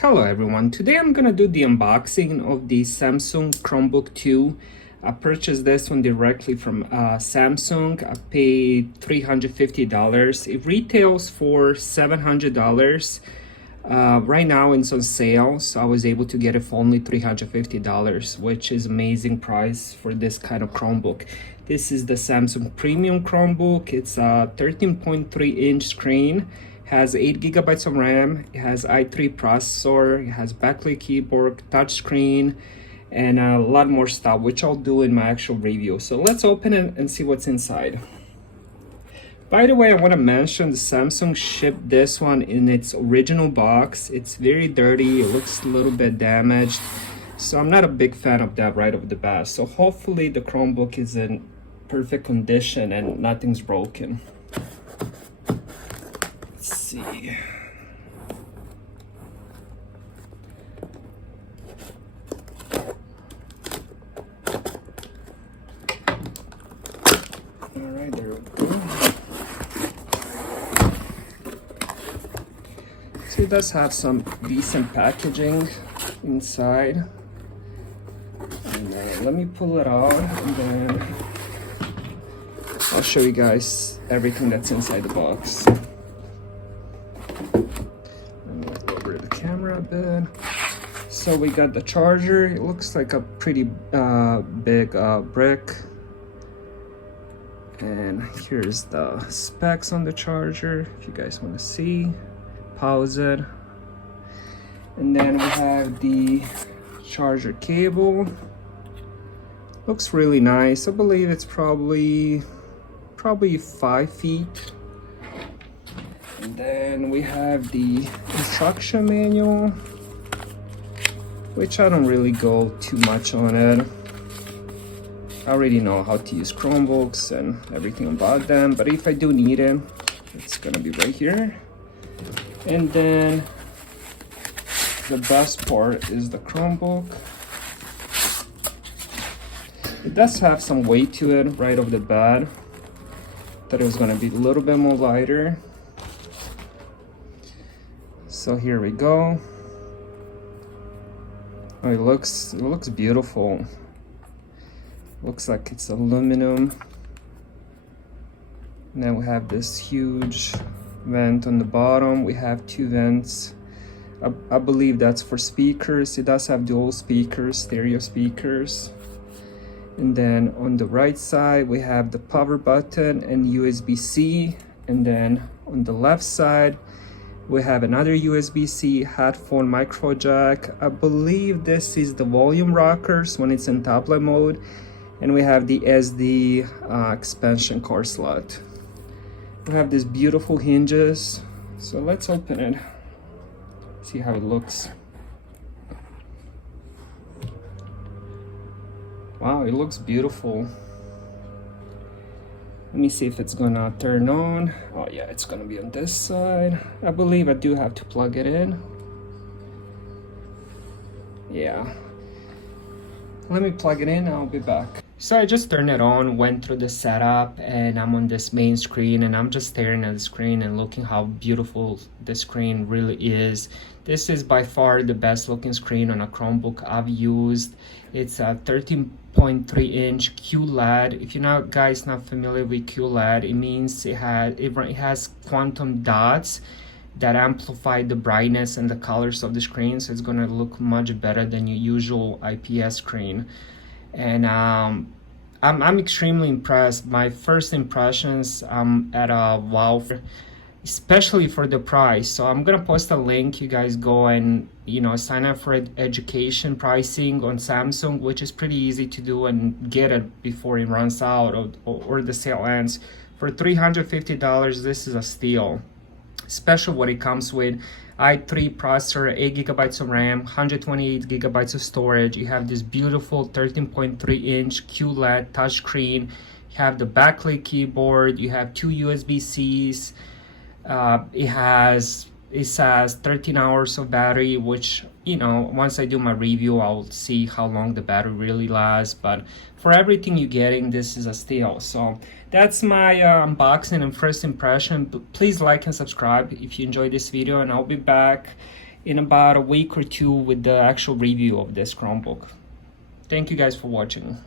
Hello everyone, today I'm gonna do the unboxing of the Samsung Chromebook 2. I purchased this one directly from Samsung. I paid $350. It retails for $700. Right now it's on sale, so I was able to get it for only $350, which is amazing price for this kind of Chromebook. This is the Samsung Premium Chromebook. It's a 13.3-inch screen. Has 8 gigabytes of RAM, it has i3 processor, it has backlit keyboard, touchscreen, and a lot more stuff, which I'll do in my actual review. So let's open it and see what's inside. By the way, I want to mention the Samsung shipped this one in its original box. It's very dirty, it looks a little bit damaged, so I'm not a big fan of that right off the bat. So hopefully the Chromebook is in perfect condition and nothing's broken. See. All right, there we go. So it does have some decent packaging inside. And let me pull it out and then I'll show you guys everything that's inside the box. Camera a bit. So we got the charger. It looks like a pretty big brick, and here's the specs on the charger if you guys want to see. Pause it, and then we have the charger cable. Looks really nice. I believe it's probably 5 feet. And then we have the instruction manual, which I don't really go too much on it. I already know how to use Chromebooks and everything about them, but if I do need it, it's gonna be right here. And then the best part is the Chromebook. It does have some weight to it right off the bat. Thought it was gonna be a little bit more lighter. So here we go. Oh, it looks beautiful. Looks like it's aluminum. And then we have this huge vent on the bottom. We have 2 vents. I believe that's for speakers. It does have dual speakers, stereo speakers. And then on the right side, we have the power button and USB-C. And then on the left side, we have another USB-C headphone micro jack. I believe this is the volume rockers when it's in tablet mode. And we have the SD expansion card slot. We have these beautiful hinges. So let's open it, see how it looks. Wow, it looks beautiful. Let me see if it's gonna turn on. Oh yeah, it's gonna be on this side. I believe I do have to plug it in. Yeah. Let me plug it in, I'll be back. So I just turned it on, went through the setup, and I'm on this main screen, and I'm just staring at the screen and looking how beautiful the screen really is. This is by far the best looking screen on a Chromebook I've used. It's a 13.3-inch QLED. If you're guys not familiar with QLED, it means it has quantum dots that amplify the brightness and the colors of the screen, so it's gonna look much better than your usual IPS screen. And I'm extremely impressed. My first impressions, at a wow, especially for the price. So I'm gonna post a link. You guys go and sign up for education pricing on Samsung, which is pretty easy to do, and get it before it runs out or the sale ends. For $350, this is a steal, especially what it comes with. i3 processor, 8 gigabytes of RAM, 128 gigabytes of storage. You have this beautiful 13.3-inch QLED touchscreen. You have the backlit keyboard. You have 2 USB-Cs. It has 13 hours of battery, which once I do my review, I'll see how long the battery really lasts. But for everything you're getting, this is a steal. So that's my unboxing and first impression. Please like and subscribe if you enjoyed this video, and I'll be back in about a week or two with the actual review of this Chromebook. Thank you guys for watching.